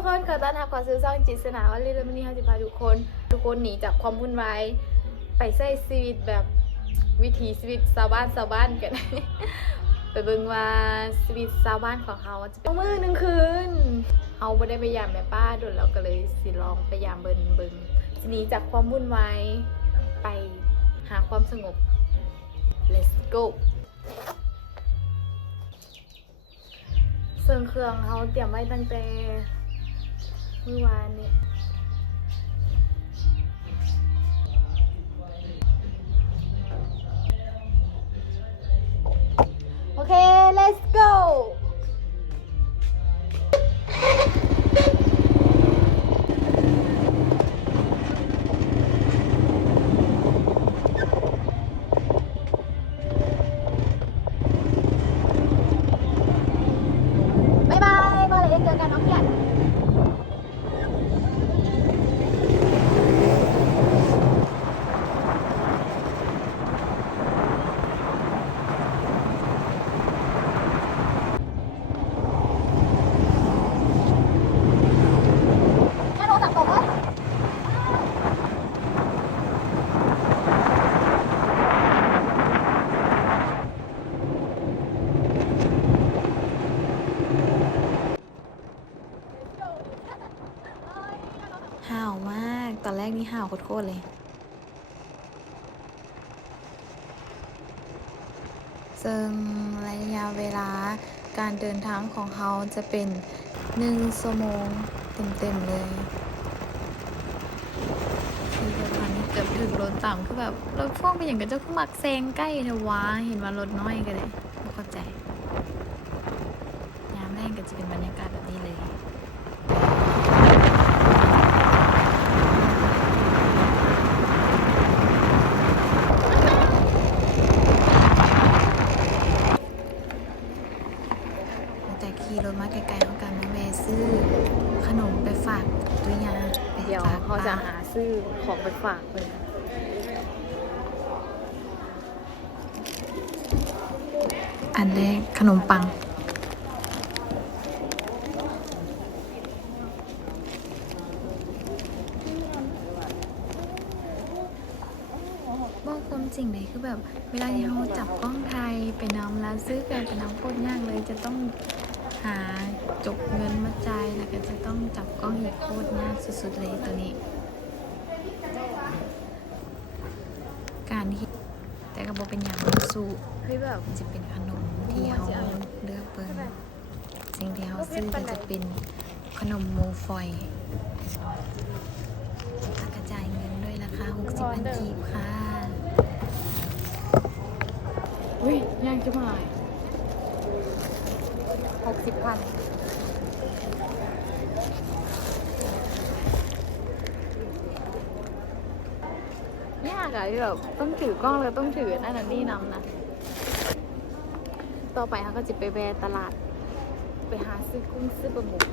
กคนขอต้อนรับขอซื้อซองจิตสนาวันนี้วันนี้เราจะพาทุกคน ทุกคนหนีจากความวุ่นวายไปใช้ชีวิตแบบวิถีชีวิตชาวบ้านชาวบ้านกัน ไปเบิ่งว่าชีวิตชาวบ้านของเขาจะเป็นมือหนึ่งคืนเขาไม่ได้ไปยามแม่ป้าโดนเราก็เลยสิลองไปยามเบิ่งเบิ่งจะหนีจากความวุ่นวายไปหาความสงบ let's go ส่วนเครื่องเขาเตรียมไว้ตั้งแต่ เมื่อวานนี้โอเค let's go แรกนี่ห่าวโคตรเลย ซึ่งระยะเวลาการเดินทางของเขาจะเป็นหนึ่งชั่วโมงเต็มๆเลยที่ประมาณนี้เกือบถึงรถต่ำคือแบบรถพ่วงเป็นอย่างกับเจ้าขึ้นมักแซงใกล้เทวะเห็นว่ารถน้อยกันเลยไม่เข้าใจยามแรกก็จะเป็นบรรยากาศแบบนี้เลย หลังจากขี่รถมาไกลๆเขากันมาแวะซื้อขนมไปฝากตุยาไป เดี๋ยว ฝาก เขาจะ ป้ หา ซื้อของไปฝากเลยอันแรกขนมปัง บอกความจริงเลยคือแบบ เวลาที่เราจับกล้องไทยไปน้ำแล้วซื้อกันไปน้ำโคตรยากเลยจะต้องหาจบเงินมาจ่ายแล้วก็จะต้องจับกล้องอีกโคตรยากสุดๆเลยตัวนี้ การที่แต่ก็บอก เป็นอย่างสู้เฮ้ยแบบจะเป็นขนมที่เขาเลือกเปิ้งสิ่งที่เขาซื้อก็จะเป็นขนมโมฟอยกระจายเงินด้วยราคา60พันกีบค่ะอุ้ยย่างจะมาหกสิบพันยาก อะที่แบบต้องถือกล้องแล้วต้องถือนั่นน่ะนี่นำนะ ต่อไปเขาก็จะไปแวะตลาด ไปหาซื้อกุ้งซื้อปลาหมึก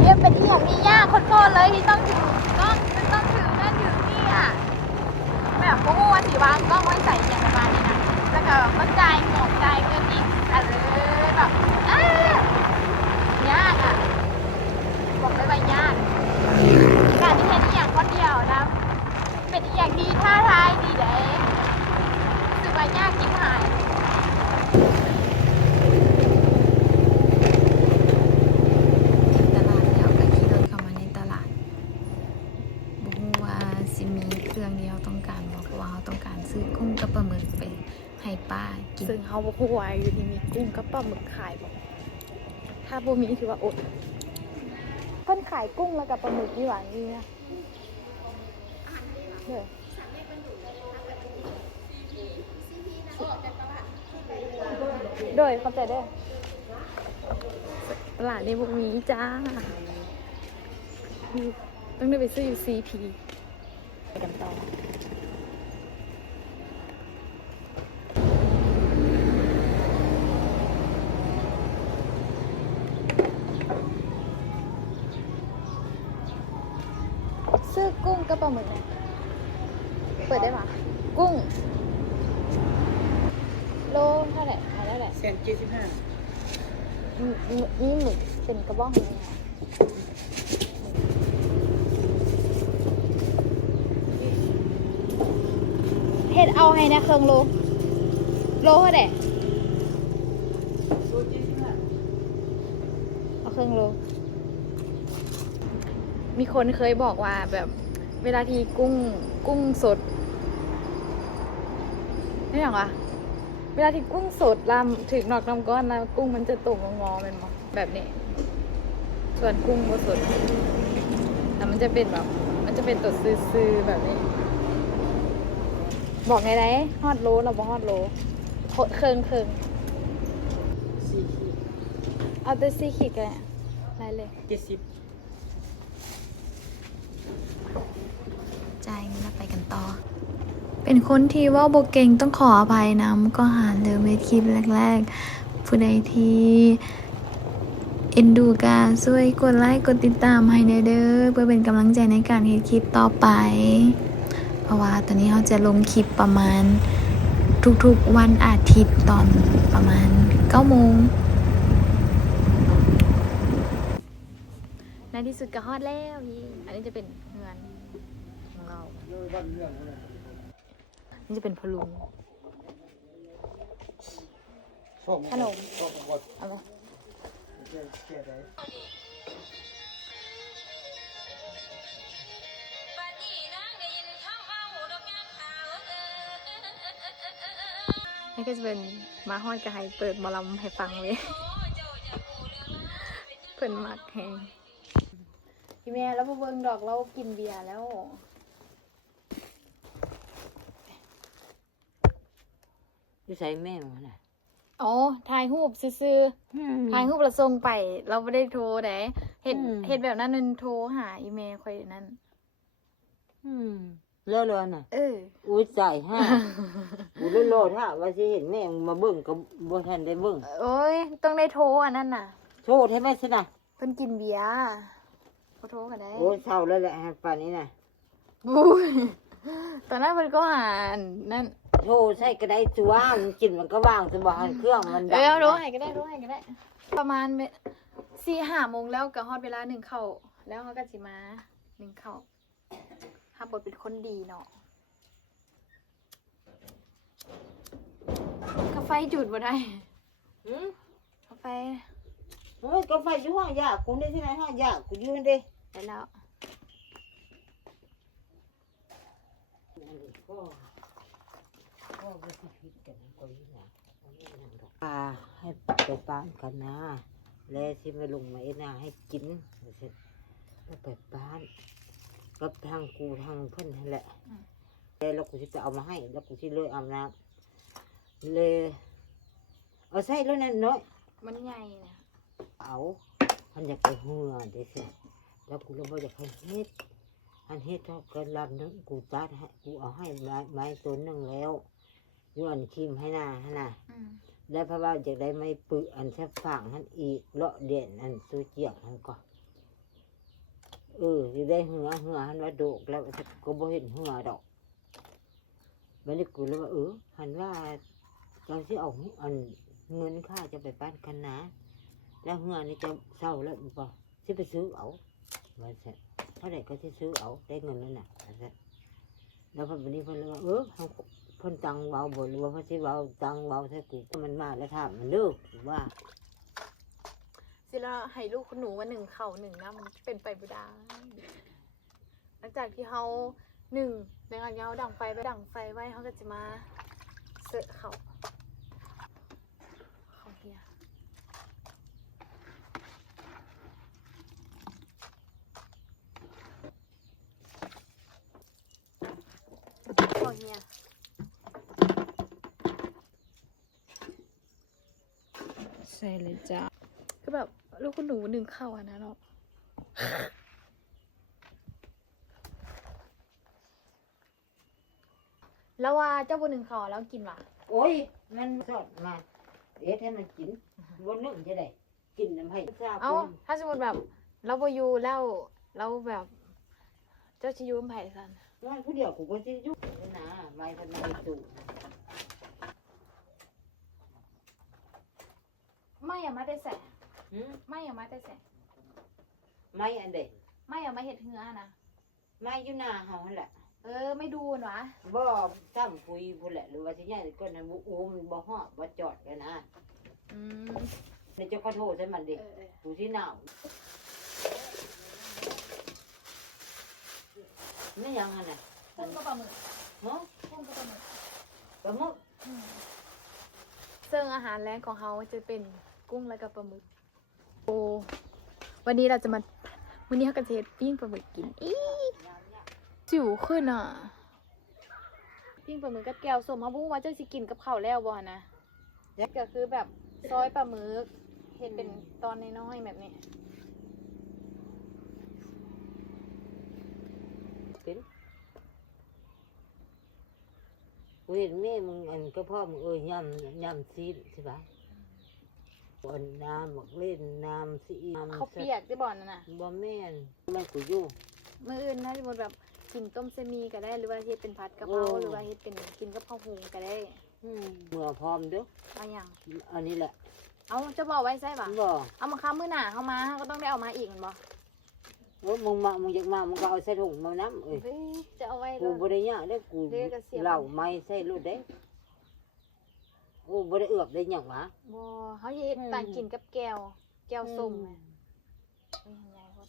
เนี่ยเป็นที่อย่างนี้ยากโคตรเลยที่ต้องถือกล้องมันต้องถือนั่นถือนี่อะ แบบพวกว่าสีวางกล้องไว้ใส่อย่างประมาณนี้นะแล้วก็มาจ่ายหมดจ่ายเงินอีกอะไรแบบอ้ายากอะ บอกเลยว่ายาก การที่เห็นอหย่างคนเดียวนะ เป็นอหย่างที่ท้าทายดีเลยรู้สึกว่ายากจริงหาย ตลาดแล้วก็ขี่รถเข้ามาในตลาดบฮูว่าสิมีเครื่องที่เราต้องการบอกว่าเราต้องการซื้อกุ้งกับปลาหมึกไปให้ป้ากิน ซึ่งเขาบอกผู้วายอยู่ที่มีกุ้งกับปลา หมึกขายบอกถ้าบ่มีถือว่าอดเพิ่นขายกุ้งแล้วกับปลาหมึกนี่หว่านี่นะเด้อโดยเข้าใจได้ตลาดในี้บุกมีจ้าต้องได้ไปซื้ออยู่ซีพีไปกันต่อ ซื้อกุ้งกับปลาหมึกหน่อยเปิดได้ปะกุ้ง โลเท่าไหร่ขายได้แหละ เส้นเจ็ดสิบห้า นี่หมึกเป็นกระบ้องเลยค่ะเฮ็ดเอาให้นะเครื่องโล โลเท่าไหร่เจ็ดสิบห้าเอาเครื่องโล มีคนเคยบอกว่าแบบเวลาที่กุ้งกุ้งสดไม่อย่างวะเวลาที่กุ้งสดลำถึงนอกน้ำก้อนแล้วกุ้งมันจะตกงอๆเป็นแบบนี้ ส่วนกุ้งก็สดแต่มันจะเป็นแบบ มันจะเป็นตัวซื่อๆแบบนี้ บอกไงไดฮอดโลเราบอกฮอดโลโคเคิงเคิงสี่ขีดเอาตัวซีขีดกันได้เลยเจ็ดสิบจ่ายเงินแล้วไปกันต่อ เป็นคนที่เว่าโบเก่งต้องขออภัยนะมันก็หาเริ่มเวทคลิปแรกๆ ผู้ใดที่เอ็นดูกาช่วยกดไลค์กดติดตามให้แน่เด้อเพื่อเป็นกำลังใจในการเฮ็ดคลิปต่อไปเพ ราะว่าตอนนี้เราจะลงคลิปประมาณทุกๆวันอาทิตย์ตอนประมาณ9โมงในที่สุดก็ฮอดแล้วพี่อันนี้จะเป็นเงินของเรานี่จะเป็นพลุงขนมเอาไห ก็จะเป็นมาฮอดกระไฮเปิดหมอลำให้ฟังเลยเพิ่นมักแฮงพี่แม่แล้วพอเบิ่งดอกเรากินเบียร์แล้วอยู่ใส่แม่มันน่ะอ๋อถ่ายรูปซื่อๆถ่ายรูปแล้วส่งไป เราไม่ได้โทรไดเห็นอืมเห็นแบบนั้นนึงโทรหาอีเมลค่อยนั่น อืม แล้วเลยน่ะเอออุ้ยใจห้าอุ้ยโลดถ้าว่าสิเห็นแม่งมาเบิ่งก็บ่ทันได้เบิ่งโอ้ยต้องได้โทรอันนั้นน่ะ โทษให้แม่สิน่ะเพิ่นกินเบียร์ก็โทรกันได้โอ้ยเศร้าแล้วแหละป่านนี้น่ะบูยตอนนั้นเพิ่นก็หาอันนั่นโทษใส่ก็ได้ตัวมันกินมันก็ว่างสบายเครื่องมันเอดัอเอารู้ให้ก็ได้รู้ให้ก็ได้ ประมาณสี่ห้าโมงแล้วก็ฮอดเวลาหนึ่งเข้าแล้วเขาก็สิมาหนึ่งเข้าทำ บทเป็นคนดีเนาะกาไฟจุดบ่ได้หืมกาไฟโอ้ยก็ไฟอยู่ห้องยากกูได้ที่ไหนห้องยากกูอยู่นั่นเด้ไปแล้วก็ก็บ่สิผิดกันก็อยู่นะบ่มีหยังดอกอ่าให้ไปป้านกันนะ แล้วสิมาลงมาเอ็ดนาให้กินว่าซั่นแล้วไปป้าน กับทางกูทางเพื่อนนั่นแหละแล้วกูจะไปเอามาให้ แล้วกูจะเลยอาบน้ำเลยเอาใส่แล้วนั่นน้อยมันใหญ่นะเอามันอยากไปเหือเดี๋ยวสิแล้วกูเลยบอกอยากให้เฮ็ดอันเฮ็ดเท่ากันลำนึงกูจัดให้กูเอาให้ไม้ไม้ตัวหนึ่งแล้วอย้อนครีมให้หน้าให้หน้าอืมแล้วเพราะว่าอยากได้ไม้ปึกอันแค่ฝั่งหันอีกเลาะเด่นอันตัวเจียกหันก่อน เออจะได้เหือเหือหันว่าโดกแล้วก็บ่เห็นหือดอกบัดนี้กูเลยว่าเออหันว่าเราสิเอาอันเงินค่าจะไปปั้นกันนะแล้วเหือนี่จะเศร้าแล้วอีกบ่สิไปซื้อเอาว่าซั่นเท่าะไหร่ก็สิซื้อเอาได้เงินแล้วน่ะว่าซั่นแล้วพอวันนี้เพิ่นเลยว่าเออเฮาเพิ่นตังเว้าบ่หรือว่าเพิ่นสิเว้าตังเว้าใส่กูก็มันมาแล้วถามมันเด้อว่า แล้วให้ลูกคุณหนูมาหนึ่งเข่าหนึ่งน้ำมันเป็นไปบ่ได้หลังจากที่เขาหนึ่งในงานเขาดังไฟไปดังไฟไว้เขาก็จะมาเสะเขาเขา ลูกคุณหนูหนึ่งเข้าอะนะเนาะแล้วว่าเจ้าบนหนึ่งเขาแล้วกินว่ะโอ้ย มันสดมาเดี๋ยวให้มันกินบนนึ่งจะได้ กินน้ำให้ทราบเอาถ้าสมมติแบบเราบอยู่แล้วเราแบบ เจ้าชิยูมไผ่สันร่านผู้เดียวกูก็ชิยุนะไม่ทันไม่สูไม่อะมาได้แสบ หืมไม่อย่ามาแต่แสไม่อันเด็กไม่อย่ามาเห็ดเหือนะไม่อยู่หน้าเฮาหั่นแหละเออ ไม่ดูหนวะบ่ซ้ำคุยพุ่นแหละหรือว่าสิย้ายก็นั้นบ่อูมันบ่ฮอดบ่จอดกันนะอืมเดี๋ยวจะขอโทษใส่มันดิเออเออดูที่หนาวไม่ยังหั่นน่ะพุ่งก็ปลาหมึกเนาะพุ่งก็ปลาหมึกปลาหมึก อืมซึ่งอาหารแรงของเขาจะเป็นกุ้งและกับปลาหมึก โอ้วันนี้เราจะมา วันนี้เขาก็จะเฮ็ดปิ้งปลาหมึกกินอีจิ๋วขึ้นอะ ปิ้งปลาหมึกกับแก้วส้มเขาบอกว่าเจ้าสิกินกับข้าวแล้วบ่นะก็คือแบบซอยปลาหมึกเห็นเป็นตอนน้อยๆแบบนี้เป็นกูเห็นแม่มึงอันก็พ่อมึงเอ้ยย่ำย่ำซีดใช่ปะ อันน้ำบักเล่นน้ำซีน้ำเขาวเปียกได้บ่นั่นน่ะบ่แม่นแม่นกูอยู่มื้ออื่นถ้าสมมติแบบกินต้มเซมีก็ได้หรือว่าเฮ็ดเป็นผัดกะเพราโอ้หรือว่าเฮ็ดเป็นกินกับข้าวหุงก็ได้อืมเมื่อพร้อมเด้อเอาอย่างอันนี้แหละ เอาจะบอกไว้ใช่ปะบ่เอามาค้ามื้อหน้าเขามาเขาก็ต้องได้เอามาอีกแม่นบ่เออมึงมามึงอยากมามึงก็เอาใส่ถุงมาน้ำเอ้ยเฮ้ยจะเอาไว้เลกูยบ่ได้ยากเด้อกูเด้อก็เสียบเหล่าไม้ใส่รถเด้ โอ้บ่ได้เอือบได้หยังหวะ บ่เขาสิเฮ็ดอืม ต่างกินกับแก้ว แก้วส้มแหมเฮ้ยยังไงวะ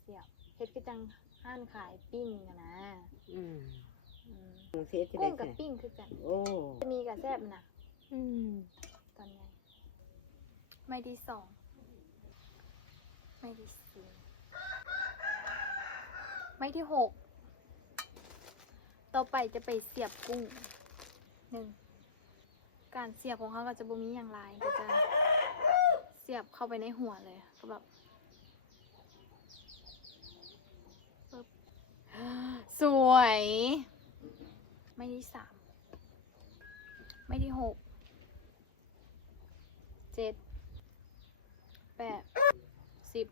เสียบเฮ็ดคือจังห้านขายปิ้งอะนะอืมอืมมึงเสียที่ได้กุ้งกับใส่ปิ้งคือกัน โอ้จะมีกับแซ่บนะอืมตอนไงไม่ที่สองไม่ที่สี่ไม่ที่หกต่อไปจะไปเสียบกุ้ง หนึ่งการเสียบของเขาก็จะบ่มีอย่างไรก็จะเสียบเข้าไปในหัวเลยก็แบบปึ๊บสวย ไม่ที่สามไม่ที่หกเจ็ดแปดสิบ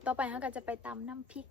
ต่ อไปเขาก็จะไปตำน้ำพริก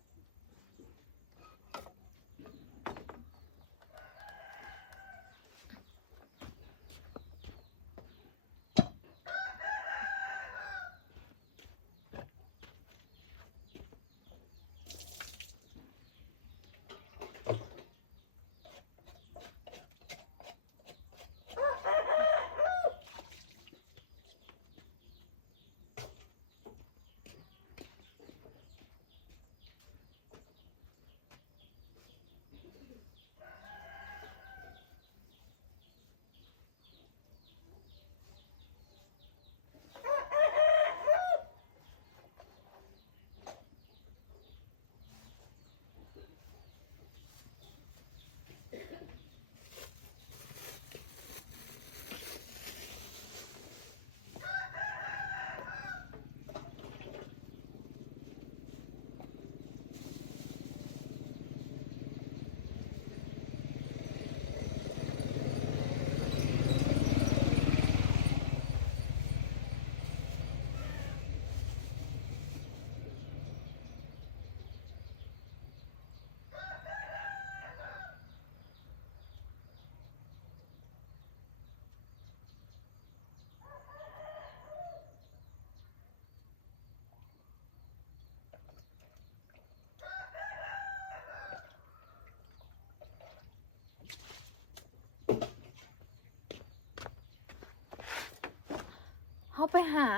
ไปหา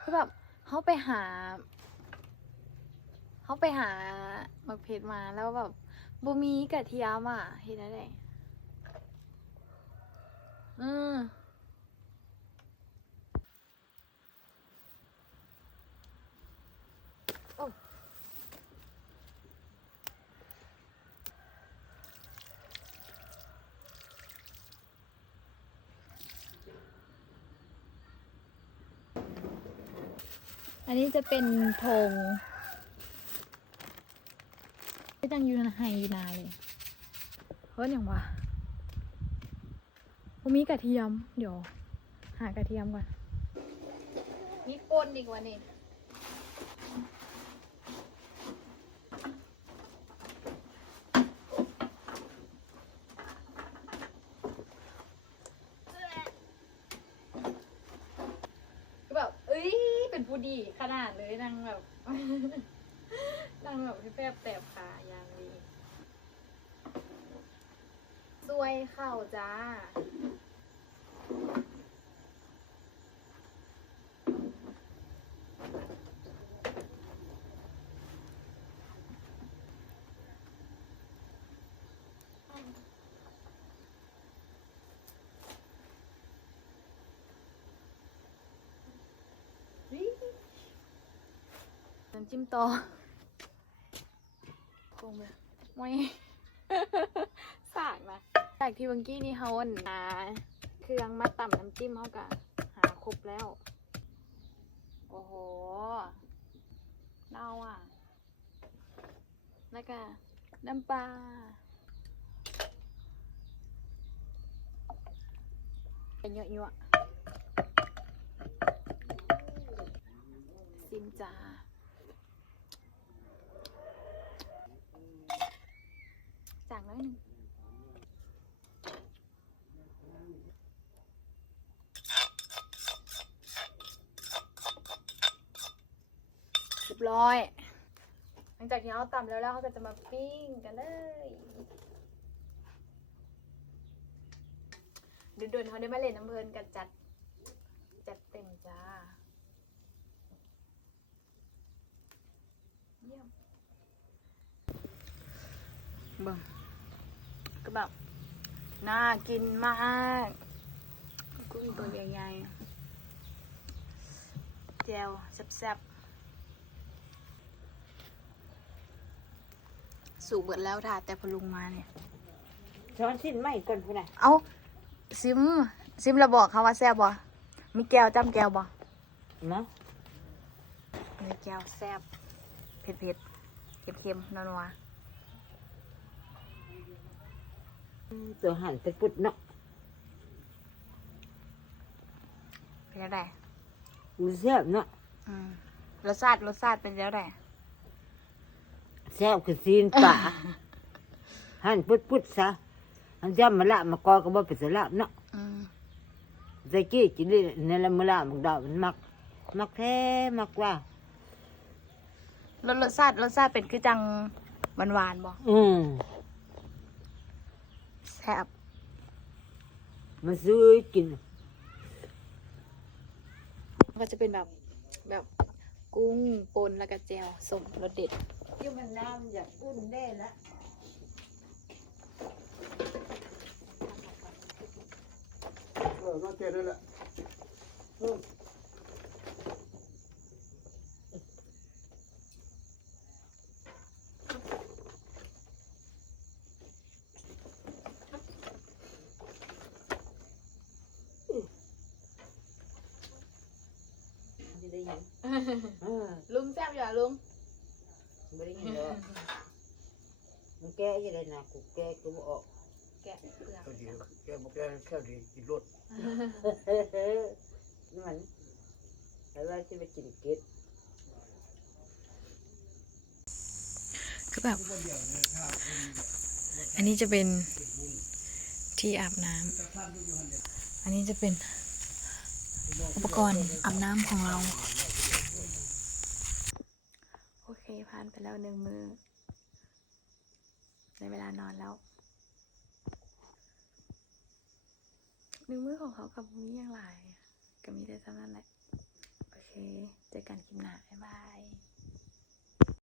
คือแบบเขาไปหาเขาไปหามักเพชรมาแล้วแบบบ่มีกระเทียมอะเห็นอะไรอืม อันนี้จะเป็นธงไม่ตั้งยูนาไฮยูนาเลยเฮ้ยอย่างวะผมมีกระเทียม เดี๋ยว หากระเทียมก่อนมีป่นอีกวันนี้ก็แบบ เอ้ย เป็นผู้ดี ขนาดเลยนางแบบ นางแบบแฟบแตบขาอย่างดีสวยเข่าจ้า น้ำจิ้มต่อโกงเลยไม่สากนะจากที่เมื่อกี้นี่เขาอันหาเครื่องมาต่ำน้ำจิ้มเขากะหาครบแล้ว โอ้โหเน่าอะแล้วก็น้ำปลาเป็นเยอะๆซิมจ้า จางน้อยหนึ่งเรียบร้อย หลังจากที่เขาตำแล้วแล้วเขาก็จะมาปิ้งกันเลยเดุนๆเขาได้มาเล่นน้ำเพลินกันจัด จัดเต็มจ้า เยี่ยมบิ่ง ก็แบบน่ากินมากกุ้งตัวใหญ่ๆแจวแซ่บๆสูบเบิดแล้วถ่าแต่พอลุงมาเนี่ย ช้อนชิ้นไม่ก่อนพุ่นน่ะเอาซิม ซิมเราบอกเขาว่าแซ่บบ่มีแก้วจ้ำแก้วบ่เนาะมีแก้วแซ่บเผ็ดๆเค็มๆนัว ตัวหั่นเป็นปุดเนาะเป็นยังไงอูแซ่บเนาะอืมรสชาติรสชาติเป็นยังไงแซ่บคือซีนป่าหั่นปุดปุดซะอันจำมาละมากอก็บ่เป็นสลับเนาะอืมใจกี้กินได้ในละมือละมันดอกมันมัก มักแท้มักว่ารสรสชาติรสชาติเป็นคือจังหวานหวานบ่อืม แซ่บมันซื้อกิน ก็จะเป็นแบบแบบกุ้งปนแล้วก็แจวสมรสเด็ดที่มันน้ำอยากอุ่นได้ละเออน่าเจอได้แหละ ไม่ได้ยินเออ ลุงแซ่บอยู่อะลุง ไม่ได้ยินหรอกมันแก้ยังไง นะกูแก้กูบ่ออกแกะเปลือกก็ดีแกบอกแกแค่ดีกินรถนี่มันแล้วว่าจะไปกินเก็ดคือแบบ อันนี้จะเป็นที่อาบน้ำ อันนี้จะเป็นอุปกรณ์อาบน้ำของเรา โอเคผ่านไปแล้วหนึ่งมือ ในเวลานอนแล้วนิ้วมือของเขากับมีอย่างไรก็มีได้เท่านั้นแหละ โอเค เจอกันคลิปหน้าบ๊ายบาย